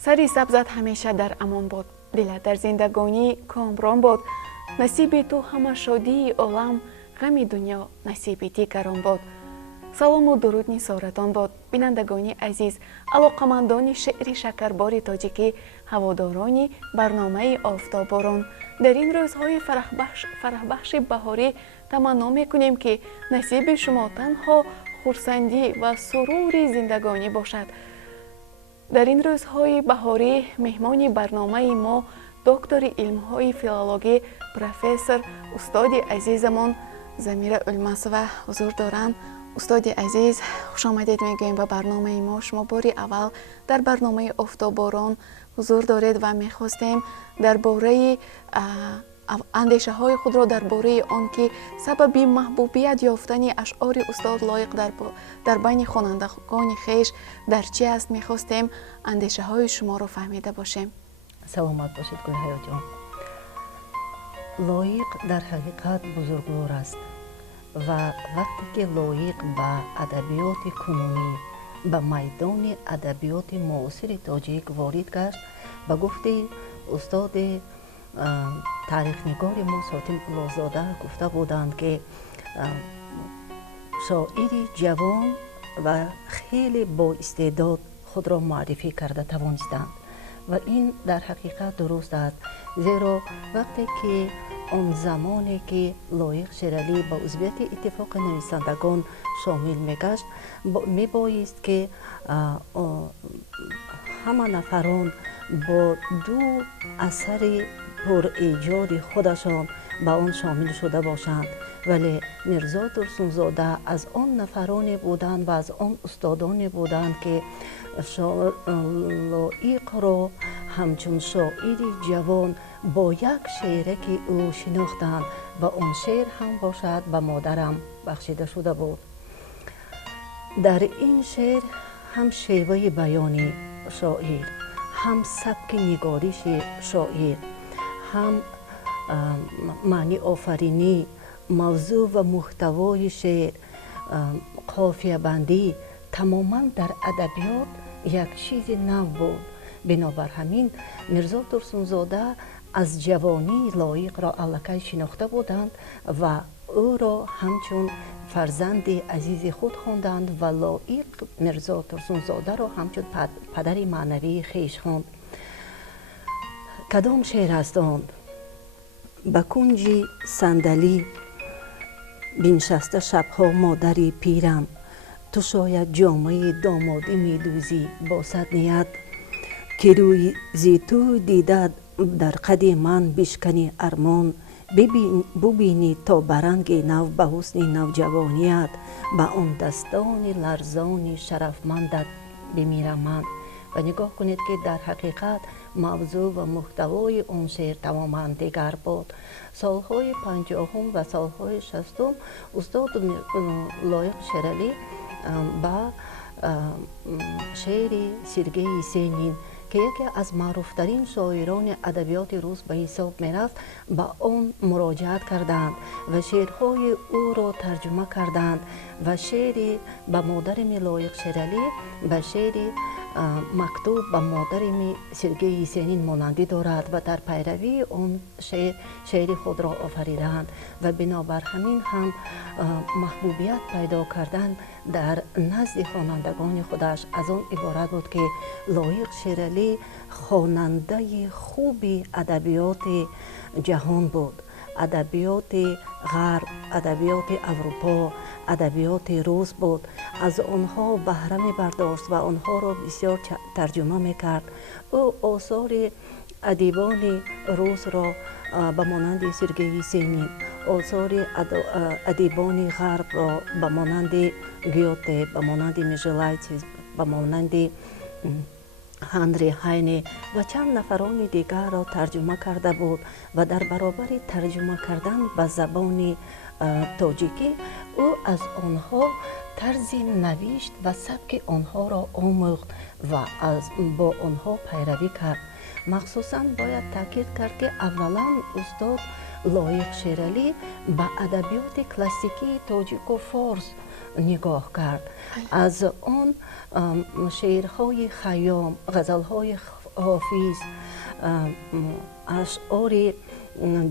سری سبزت همیشه در امان باد، دلت در زندگانی کامران باد. نصیب تو همه شادی عالم، غم دنیا نصیب دیگران باد. سلام و درود نثارتان باد بینندگانی عزیز، علاقمندان شعر شکربار تاجیکی، هواداران برنامه آفتاباران. در این روزهای فرحبخش بهاری تمنا میکنیم که نصیب شما تنها خرسندی و سرور زندگانی باشد. در این روزهای بهاری مهمان برنامه ما دکتر علمهای فیلولوژی پروفسور استاد عزیزمان زمیر المصوع حضور دارند. استاد عزیز خوش آمدید میگوییم به برنامه ما. شما باری اول در برنامه آفتاباران حضور دارید و میخواستیم درباره اندیشه های خود را درباره آن که سبب محبوبیت یافتن اشعار استاد لایق در بین خوانندگان خویش در چی است میخواستیم اندیشه های شما را فهمیده باشیم. سلامت باشید گلحیا جان. لایق در حقیقت بزرگوار است و وقتی که لایق به ادبیات کنونی به میدان ادبیات معاصر تاجیک وارد گشت، به گفته استاد تاریخ نگار ما ساتم لازاده گفته بودند که شاعری جوان و خیلی با استعداد خود را معرفی کرده توانستند و این در حقیقت درست است، زیرا وقتی که آن زمانی که لایق شیرعلی با عضویت اتفاق نویسندگان شامل میگشت، میبایست که همه نفران با دو اثر پر ایجاد خودشان به آن شامل شده باشند، ولی میرزا ترسونزاده از آن نفرانی بودند و از آن استادانی بودند که لایق را همچون شاعری جوان با یک شعری که او شناختند و آن شعر هم باشد به مادرم بخشیده شده بود. در این شعر هم شیوه بیانی شاعر، هم سبک نگارش شاعر، هم معنی آفرینی، موضوع و محتوای شعر، قافیه بندی، تماما در ادبیات یک چیز نو بود. بنابر همین میرزا ترسونزاده از جوانی لایق را علکی شناخته بودند و او را همچون فرزند عزیز خود خواندند و لایق میرزا ترسونزاده را همچون پدر معنوی خویش خواند. کدام شعر است آن؟ به کنج صندلی بنشسته شبها مادری پیرم، تو شاید جامه دامادی میدوزی با صد نیت، که روی زیتو دیدد در قد من بشکنی ارمان، ببینی تا برنگ نو به حسن نوجوانیت، به آن دستان لرزان شرفمندت بمیرم من. و نگاه کنید که در حقیقت موضوع و محتوای اون شعر تماما دیگر بود. سالهای 50 و سالهای 60 استاد لایق شیرعلی با شعر سرگی حسینی که یکی از معروفترین شاعران ادبیات روس به حساب می رفت، به آن مراجعت کردند و شعرهای او را ترجمه کردند و شعر به مادرم لایق شیرعلی به شعر مکتوب به مادرم سرگی حسینی مانندی دارد و در پیروی اون شعر خود را آفریدند و بنابر همین هم محبوبیت پیدا کردن در نزد خوانندگان خودش از آن عبارت بود که لایق شیرعلی خواننده خوبی ادبیات جهان بود. ادبیات غرب، ادبیات اروپا، ادبیات روس بود. از آنها بهره می برداشت و آنها را بسیار ترجمه می کرد. او آثار ادیبان روس را به مانند سرگی حسینی، آثار ادیبان غرب را به مانند گیوته، به مانند میژلایتیس، به مانند هنری هاینه و چند نفران دیگر را ترجمه کرده بود و در برابر ترجمه کردن به زبان تاجیکی او از آنها طرز نوشت و سبک آنها را آموخت و با آنها پیروی کرد. مخصوصا باید تاکید کرد که اولا استاد لایق شیرعلی به ادبیات کلاسیکی تاجیک و فارس نگاه کرد. از آن شعرهای خیام، غزلهای حافظ، اشعار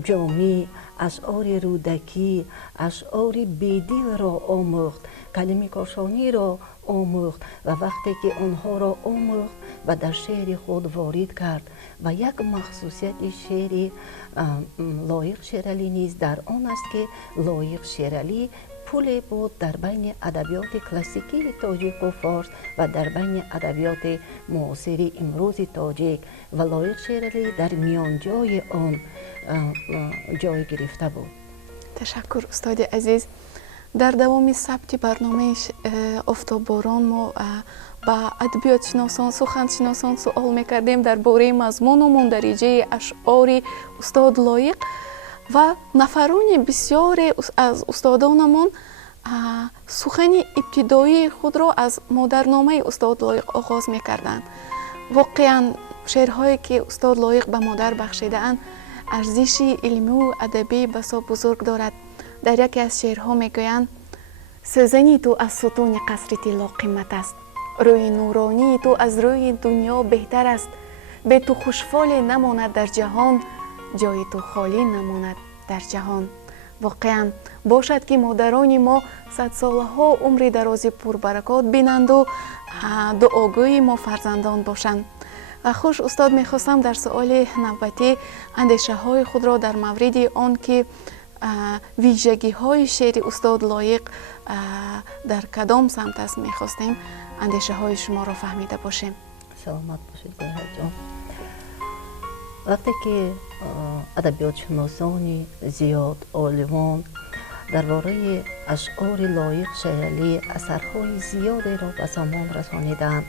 جامی، اشعار رودکی، اشعار بیدل را آموخت، کلمه کاشانی را آموخت و وقتی که آنها را آموخت و در شعر خود وارد کرد و یک مخصوصیت شعر لایق شیرعلی نیز در آن است که لایق شیرعلی پل بود در بین ادبیات کلاسیکی تاجیک و فارس و در بین ادبیات معاصر امروز تاجیک و لایق شیرعلی در میان جای آن جای گرفته بود. تشکر استاد عزیز. در دوام ثبت برنامه آفتاب باران ما با ادبیات شناسان، سخنشناسان سوال میکردیم درباره مضمون و مندرجه اشعار استاد لایق و نفران بسیار از استادانمان سخن ابتدایی خود را از مادرنامه استاد لایق آغاز میکردند. واقعا شعرهایی که استاد لایق به مادر بخشیده‌اند ارزش علمی و ادبی بسا بزرگ دارد. در یکی از شعرها میگویند: سوزنی تو از ستون قصر طلا قیمت است، روی نورانی تو از روی دنیا بهتر است، به تو خوشفال نماند در جهان، جای تو خالی نماند در جهان. واقعا باشد که مادران ما 100 سالها عمر درازی پربرکات بینند و دعاگوی ما فرزندان باشند. خوش استاد، میخواستم در سوال نوبتی اندیشه های خود را در مورد آن که ویژگی های شعر استاد لایق در کدام سمت است میخواستیم اندیشه های شما را فهمیده باشیم. سلامت باشید گوهر جان. وقتی که ادبیات شناسان زیاد عالمان درباره اشعار لایق شیرعلی اثرهای زیادی را به زمان رسانیدند،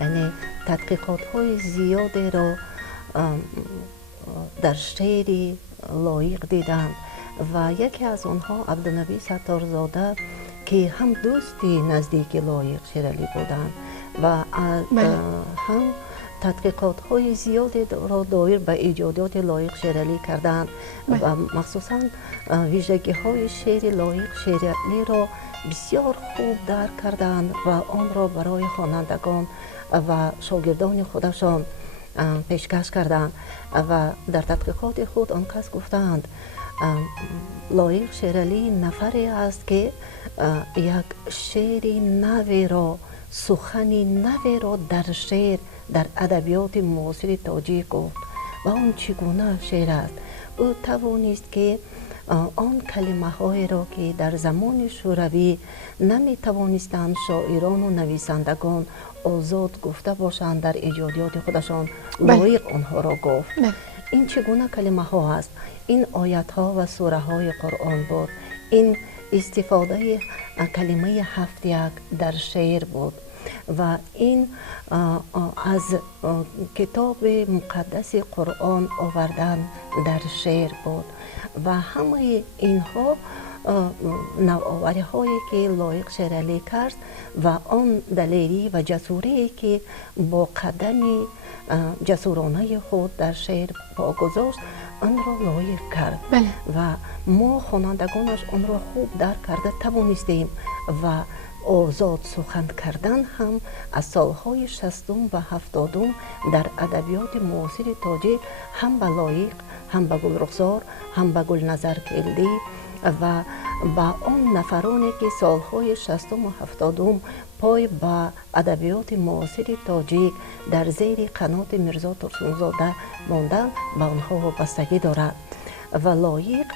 یعنی تحقیقات های زیادی را در شعر لایق دیدند و یکی از آنها عبدالنبی ستارزاده که هم دوستی نزدیک لایق شیرعلی بودند و هم تحقیقات های زیادی را دایر به ایجادات لایق شیرعلی کردند و مخصوصا ویژگی های شعر لایق شیرعلی را بسیار خوب درک کردند و آن را برای خوانندگان و شاگردان خودشان پیشکش کردند و در تحقیقات خود آن کس گفتند لایق شیرعلی نفری است که یک شعر نوی را، سخنی نوی را در شعر در ادبیات معاصر تاجیک گفت و آن چگونه شعر است. او توانست که آن کلمه های را که در زمان شوروی نمی توانستند شاعران و نویسندگان آزاد گفته باشند در ایجادیات خودشان، لایق آنها را گفت. این چگونه کلمه ها است؟ این آیت ها و سوره های قرآن بود. این استفاده کلمه 7 یک در شعر بود و این از کتاب مقدس قرآن آوردن در شعر بود و همه اینها نوآوری هایی که لایق شیرعلی کرد و آن دلیری و جسوری که با قدم جسورانه خود در شعر پا گذاشت آن را لایق کرد و ما خوانندگانش آن را خوب درک کرده توانستیم و آزاد سخن کردن هم از سالهای 60 و 70 در ادبیات معاصر تاجیک هم به لایق، هم به گلرخسار، هم به گلنظر کلدی و با آن نفرانی که سالهای 60 و 70 پای به ادبیات معاصر تاجیک در زیر قنات میرزا ترسونزاده ماندن به آنها وابستگی دارد و لایق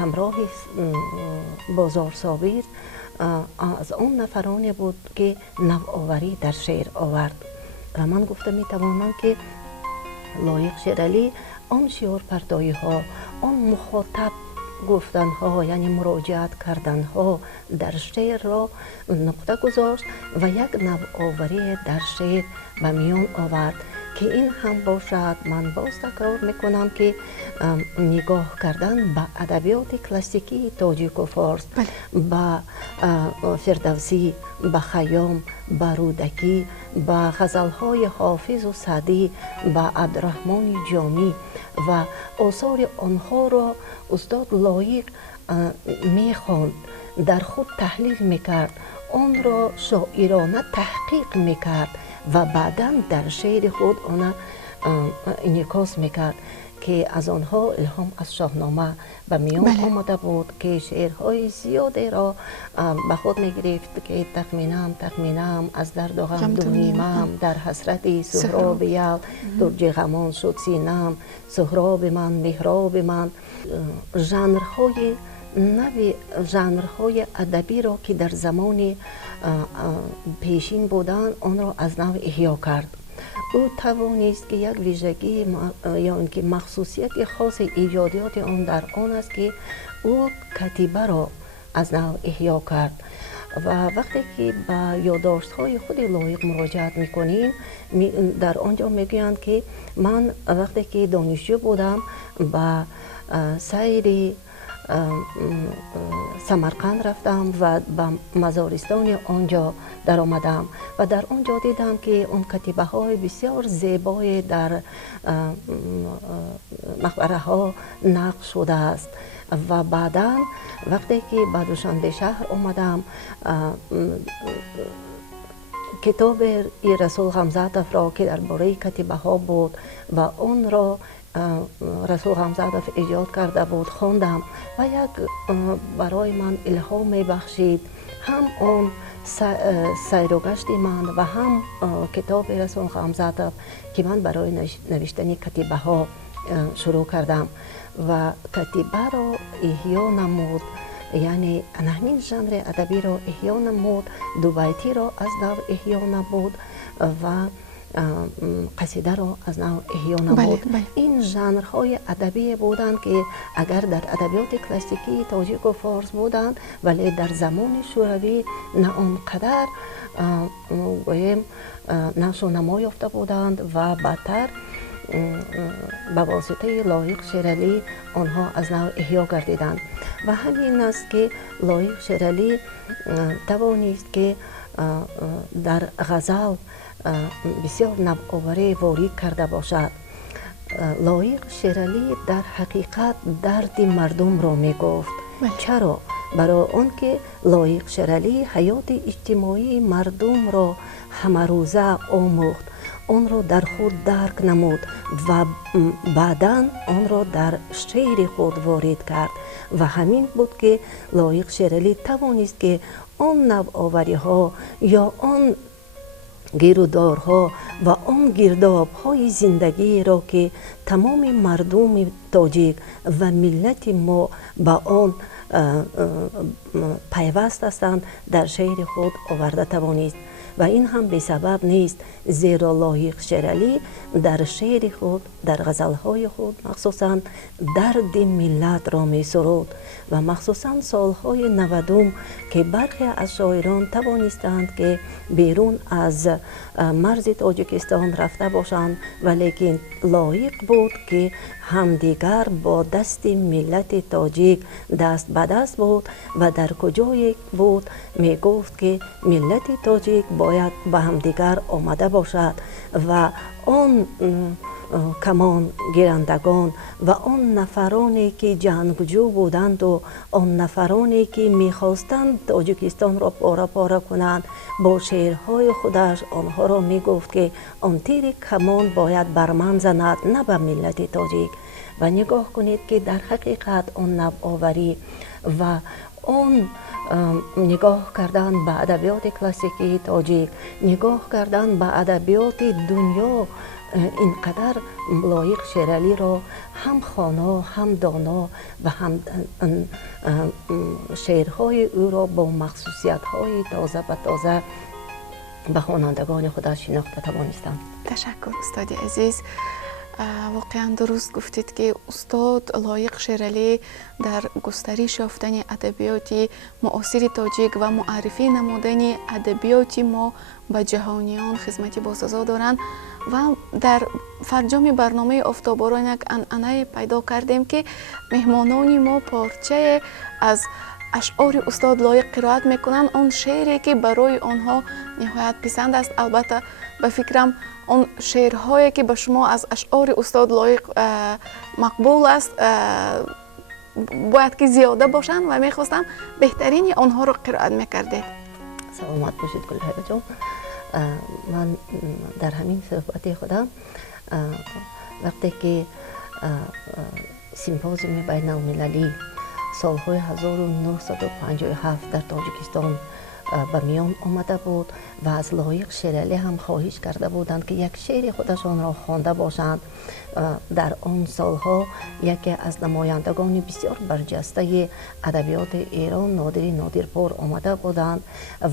همراه بازار صابر از آن نفرانی بود که نوآوری در شعر آورد و من گفته می توانم که لایق شیرعلی آن شعار پردایی ها، آن مخاطب گفتن ها یعنی مراجعت کردن ها در شعر را نقطه گذاشت و یک نوآوری در شعر به میان آورد که این هم باشد. من باز تکرار میکنم که نگاه کردن به ادبیات کلاسیکی تاجیک و فارس، به فردوسی، به خیام، به رودکی، به غزلهای حافظ و سعدی، به عبدالرحمن جامی و آثار آنها را استاد لایق میخواند، در خود تحلیل میکرد، آن را شاعرانه تحقیق میکرد و بعدا در شعر خود آن انعکاس میکرد که از آنها الهام از شاهنامه به میان آمده بود که شعرهای زیادی را به خود میگرفت که تخمینم از درد و غم دونیمم در حسرت سهراب یل درج غمان شد سینم سهراب من مهراب من. ژانرهای ادبی را که در زمان پیشین بودند آن را از نو احیا کرد. او توانست که یک ویژگی یا اینکه مخصوصیت خاص ایجادیات آن در آن است که او کتیبه را از نو احیا کرد و وقتی که به یادداشت‌های خود لایق مراجعت می‌کنیم در آنجا میگویند که من وقتی که دانشجو بودم به سیر سمرقند رفتم و به مزارستان آنجا در آمدم و در آنجا دیدم که اون کتیبه های بسیار زیبای در مقبره ها نقش شده است و بعدا وقتی که به دوشنبه شهر آمدم کتاب رسول غمزاتف را که درباره کتیبه ها بود و اون را رسول غمزاتف ایجاد کرده بود خواندم و یک برای من الهام می بخشید. هم اون سیر و گشت من و هم کتاب رسول غمزاتف که من برای نوشتن کتیبه ها شروع کردم و کتیبه را احیا نمود، یعنی همین ژانر ادبی را احیا نمود، دو بیتی را از نو احیا نمود و قصیده را از نو احیا نمود. این ژانرهای ادبی بودند که اگر در ادبیات کلاسیکی تاجیک و فارس بودند ولی در زمان شوروی نه آنقدر گوییم نقش و نما یافته بودند و بعدتر به واسطه لایق شیرعلی آنها از نو احیا گردیدند و همین است که لایق شیرعلی توانست که در غزل بسیار نوآوری وارد کرده باشد. لایق شیرعلی در حقیقت درد مردم را می گفت. چرا؟ برای آنکه لایق شیرعلی حیات اجتماعی مردم را همه روزه آموخت، آن را در خود درک نمود و بعدا آن را در شعر خود وارد کرد و همین بود که لایق شیرعلی توانست که آن نوآوری ها یا آن گیرودارها و آن گرداب‌های زندگی را که تمام مردم تاجیک و ملت ما به آن پیوست هستند در شعر خود آورده توانست و این هم به سبب نیست، زیرا لایق شیرعلی در شعر خود در غزلهای خود مخصوصا درد ملت را می سرود و مخصوصا سالهای 90 که برخی از شاعران توانستند که بیرون از مرز تاجیکستان رفته باشند ولیکن لایق بود که همدیگر با دست ملت تاجیک دست به دست بود و در کجای بود می گفت که ملت تاجیک باید به همدیگر آمده باشد و آن کمان گیرندگان و آن نفرانی که جنگجو بودند و آن نفرانی که میخواستند تاجیکستان را پاره پاره کنند با شعرهای خودش آنها را میگفت که آن تیر کمان باید بر من زند نه به ملت تاجیک. و نگاه کنید که در حقیقت آن نوآوری و آن نگاه کردن به ادبیات کلاسیکی تاجیک، نگاه کردن به ادبیات دنیا اینقدر لایق شیرعلی را هم خوانا هم دانا و هم شعرهای او را با مخصوصیت‌های تازه به تازه به خوانندگان خودش شناخته توانستند. تشکر استاد عزیز. واقعا درست گفتید که استاد لایق شیرعلی در گسترش یافتن ادبیات معاصر تاجیک و معرفی نمودن ادبیات ما به جهانیان خدمت باسزا دارند و در فرجام برنامه آفتاباران یک انعنه پیدا کردیم که مهمانان ما پارچه از اشعار استاد لایق قرائت میکنند، آن شعری که برای آنها نهایت پسند است. البته به فکرم اون شعرهایی که به شما از اشعار استاد لایق مقبول است باید که زیاده باشند و میخواستم بهترین آنها رو قرائت میکردید. سلامت باشید گلهر جان. من در همین صحبت خودم وقتی که سیمپوزیوم بین المللی سالهای 1957 در تاجیکستان به میان آمده بود و از لایق شیرالی هم خواهش کرده بودند که یک شعر خودشان را خوانده باشند. در آن سالها یکی از نمایندگان بسیار برجسته ادبیات ایران نادرپور آمده بودند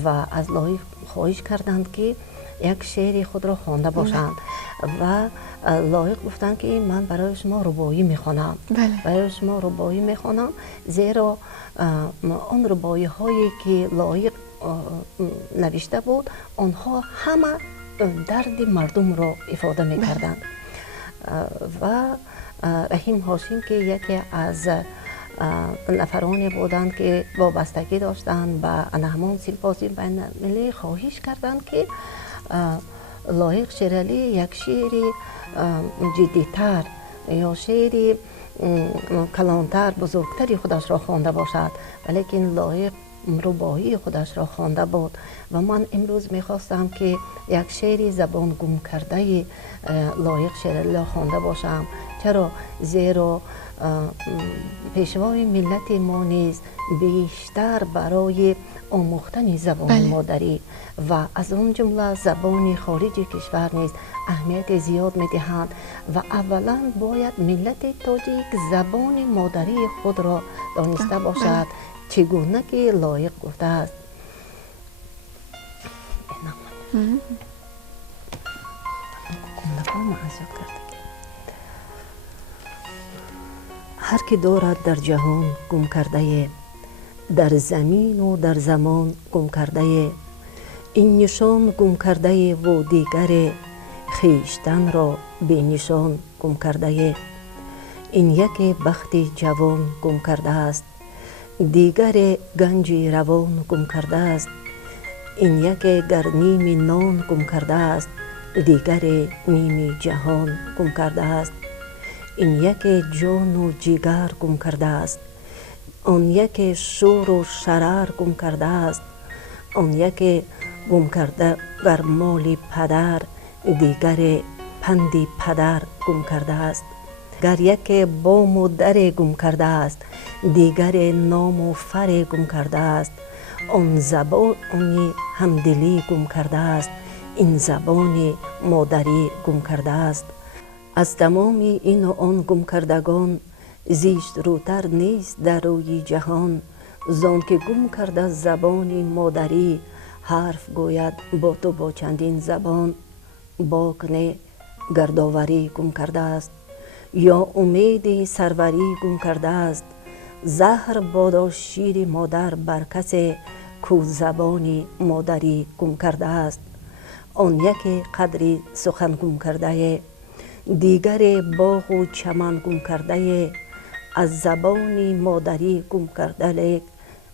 و از لایق خواهش کردند که یک شعر خود را خوانده باشند و لایق گفتند که من برای شما رباعی میخوانم. برای شما رباعی میخوانم، زیرا آن رباعی هایی که لایق نوشته بود آنها همه درد مردم را افاده میکردند. و رحیم هاشم که یکی از نفرانی بودند که وابستگی داشتند به همان سیمپوزیوم بین المللی خواهش کردند که لایق شیرالی یک شعر جدیتر یا شعر کلانتر بزرگتری خودش را خوانده باشد، ولیکن لایق رباعی خودش را خوانده بود و من امروز میخواستم که یک شعر زبان گم کرده لایق شیرالی را خوانده باشم. چرا؟ زیرا پیشوای ملت ما نیز بیشتر برای آموختن زبان مادری و از اون جمله زبان خارج کشور نیز اهمیت زیاد میدهند و اولا باید ملت تاجیک زبان مادری خود را دانسته باشد چگونه که لایق گفته است. هر که دارد در جهان گم کرده، در زمین و در زمان گم کرده، این نشان گم کرده و دیگر خویشتن را بی نشان گم کرده. این یک بخت جوان گم کرده است، دیگر گنج روان گم کرده است. این یک گر نیم نان گم کرده است، دیگر نیم جهان گم کرده است. این یک جان و جگر گم کرده است، آن یک شور و شرر گم کرده است. آن یک گم کرده گر مال پدر، دیگر پندی پدر گم کرده است. گر یک بام و در گم کرده است، دیگر نام و فر گم کرده است. آن زبان همدلی گم کرده است، این زبان مادری گم کرده است. از تمام این و آن گم کردگان، زیشت روتر نیست در روی جهان. زان که گم کرده زبان مادری، حرف گوید با تو با چندین زبان. باکنه گردآوری گم کرده است، یا امید سروری گم کرده است. زهر بادا شیر مادر بر کسی کو زبان مادری گم کرده است. آن یک قدری سخن گم کرده، دیگر باغ و چمن گم کرده. از زبان مادری گم کرده لیک،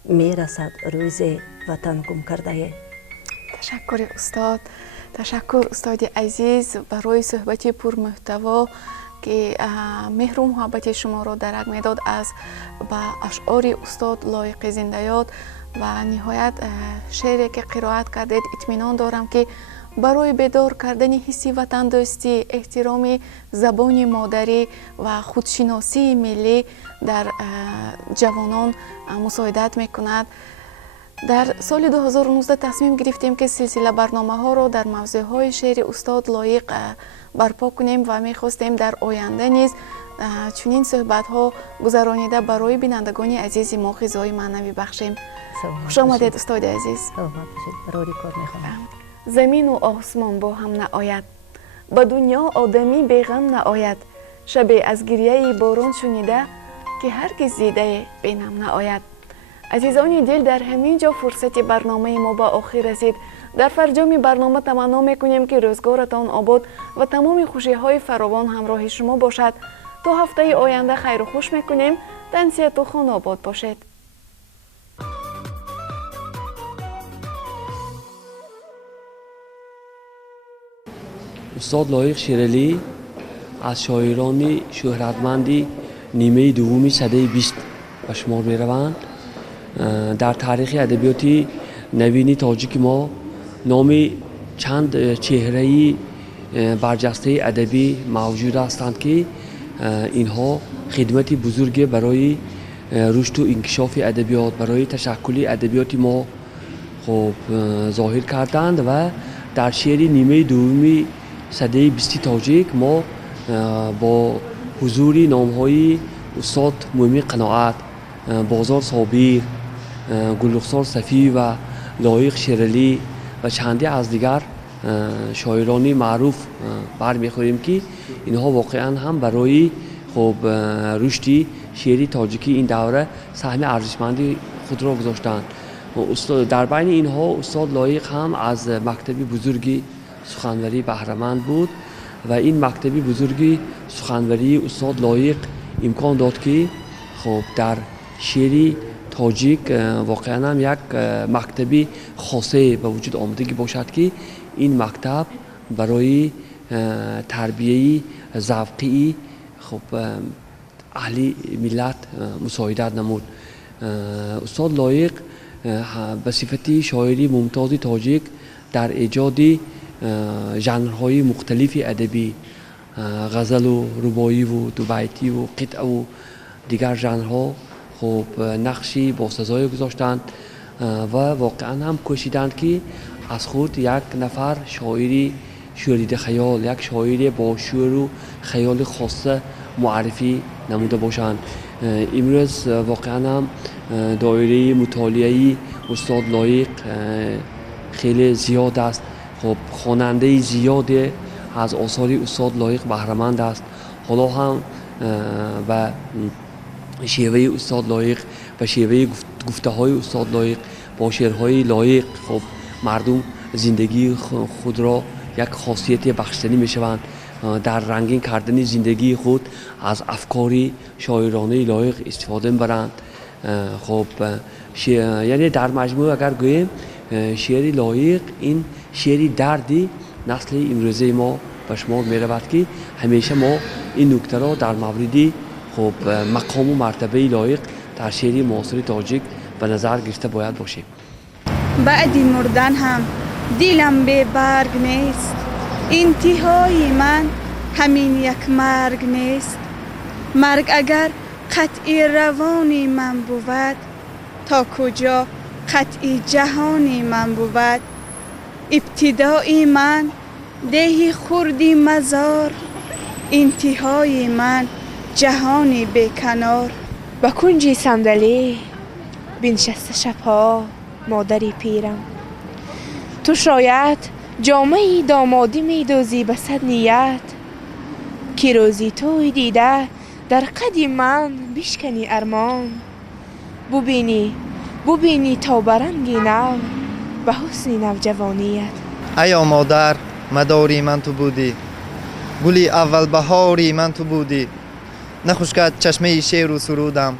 میرسد روز وطن گم کرده. تشکر استاد. تشکر استاد عزیز برای صحبت پرمحتوا که مهر و محبت شما را درک میداد از با اشعار استاد لایق زندیات و نهایت شعری که قرائت کردید. اطمینان دارم که برای بیدار کردن حس وطن دوستی، احترام زبان مادری و خودشناسی ملی در جوانان مساعدت میکند. در سال 2019 تصمیم گرفتیم که سلسله برنامه ها را در موضوع های شعر استاد لایق برپا کنیم و میخواستیم در آینده نیز چنین صحبت ها گذرانیده برای بینندگان عزیز ما غذای معنوی بخشیم. خوش آمدید استاد عزیز. زمین و آسمان با هم نآید، به دنیا آدمی بیغم نآید. شب از گریه باران شنیده که هرگز دیده بینم نآید. عزیزان دل، در همین جا فرصت برنامه ما به آخر رسید. در فرجام برنامه تمنا میکنیم که روزگارتان آباد و تمام خوشی های فراوان همراه شما باشد. تا هفته آینده خیر و خوش میکنیم. تنسیت و خان آباد باشید. استاد لایق شیرالی از شاعران شهرتمند نیمه دوم سده 20 به شمار می روند. در تاریخ ادبیات نوین تاجیک ما نام چند چهره برجسته ادبی موجود هستند که اینها خدمتی بزرگ برای رشد و انکشاف ادبیات، برای تشکل ادبیات ما خب ظاهر کردند و در شعر نیمه دومی سده 20 تاجیک ما با حضور نام‌های استاد مومی قناعت، بازار صابر، گلرخسار صفی و لایق شیرالی و چندی از دیگر شاعران معروف برمیخوریم که اینها واقعا هم برای خب رشد شعری تاجیکی این دوره سهم ارزشمندی خود را گذاشتند. در بین اینها استاد لایق هم از مکتب بزرگی سخنوری بهره‌مند بود و این مکتب بزرگی سخنوری استاد لایق امکان داد که خب در شعری تاجیک واقعا هم یک مکتبی خاصه به وجود آمده باشد که این مکتب برای تربیه ذوقی خب اهل ملت مساعدت نمود. استاد لایق به صفت شاعری ممتاز تاجیک در ایجاد ژانرهای مختلف ادبی، غزل و ربایی و دوبیتی و قطعه و دیگر ژانرها خب نقشی باسزایی گذاشتند و واقعا هم کوشیدند که از خود یک نفر شاعری شورید خیال، یک شاعری با شعر و خیال خاصه معرفی نموده باشند. امروز واقعا هم دایره مطالعه استاد لایق خیلی زیاد است. خب خواننده زیاد از آثار استاد لایق بهره‌مند است. حالا هم و شیوه استاد لایق و شیوه گفته های استاد لایق با شعرهای لایق خب مردم زندگی خود را یک خاصیت بخشیدنی می شوند. در رنگین کردن زندگی خود از افکار شاعرانه لایق استفاده می‌برند. خب یعنی در مجموع اگر گوییم شعر لایق این شعری دردی نسل امروزه ما به شمار می رود که همیشه ما این نکته را در مورد خب مقام و مرتبه لایق در شعر معاصر تاجیک به نظر گرفته باید باشیم. بعد مردن هم دلم به برگ نیست، انتهای من همین یک مرگ نیست. مرگ اگر قطع روان من بود، تا کجا قطع جهان من بود. ابتدای من ده خردی مزار، انتهای من جهانی بیکنار. با کنج صندلی بنشسته شبها مادری پیرم، تو شاید جامه دامادی می دوزی به صد نیت، که روزی توی دیده در قد من بشکنی ارمان. ببینی تا برنگی نو به حسن نوجوانیت. ایا مادر مداری من تو بودی، گلی اول بهاری من تو بودی. نخوشکد چشمه شعر و سرودم،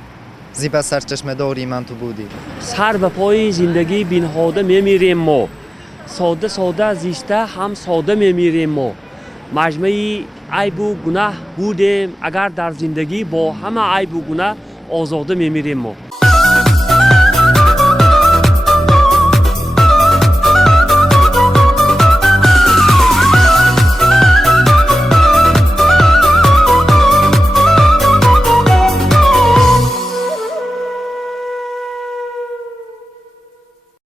زیبا سرچشمه داری من تو بودی. سر به پای زندگی بنهاده میمیریم ما، ساده ساده زیسته هم ساده میمیریم ما. مجموعه عیب و گناه بودیم، اگر در زندگی با همه عیب و گناه آزاده میمیریم ما.